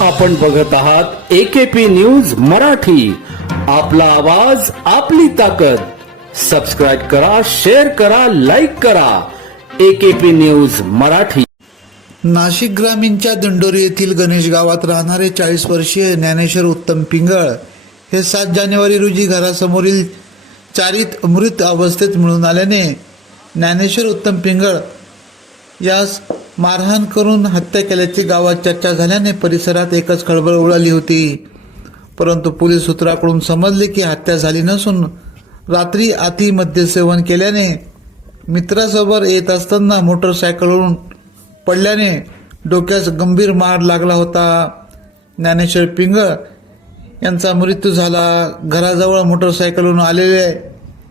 आपण बघत आहात एकेपी न्यूज मराठी. आपला आवाज आपली ताकद. सबस्क्राईब करा शेअर करा लाईक करा. AKP news Marathi. नाशिक ग्रामीणच्या दिंडोरी येथील गणेश गावात राहणारे चाळीस वर्षीय ज्ञानेश्वर उत्तम पिंगळ हे सात जानेवारी रोजी घरासमोरील चारीत मृत अवस्थेत मिळून आल्याने ज्ञानेश्वर उत्तम पिंगळ यास मारहाण करून हत्या केल्याची गावात चर्चा झाल्याने परिसरात एकच खळबळ उडाली होती. परंतु पोलीस सूत्राकडून समजले की हत्या झाली नसून रात्री अति मद्यसेवन केल्याने मित्रासोबत येत असताना मोटरसायकलवरून पडल्याने डोक्यास गंभीर मार लागला होता. ज्ञानेश्वर पिंगळ यांचा मृत्यू झाला. घराजवळ मोटरसायकलवरून आलेले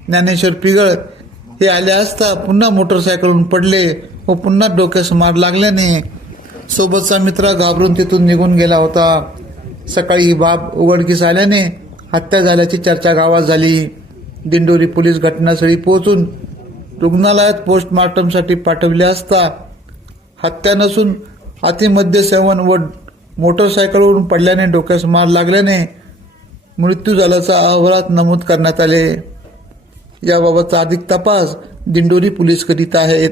ज्ञानेश्वर पिंगळ हे आले असता पुन्हा मोटरसायकलवरून पडले. व पुन्हा डोक्यास मार लागल्याने सोबतचा मित्र घाबरून तिथून निघून गेला होता. सकाळी ही बाब उघडकीस आल्याने हत्या झाल्याची चर्चा गावात झाली. दिंडोरी पोलीस घटनास्थळी पोहोचून रुग्णालयात पोस्टमॉर्टमसाठी पाठवले असता हत्या नसून अतिमद्य सेवन व मोटरसायकलवरून पडल्याने डोक्यास मार लागल्याने मृत्यू झाल्याचा अहवालात नमूद करण्यात आले. याबाबतचा अधिक तपास दिंडोरी पोलीस करीत आहेत.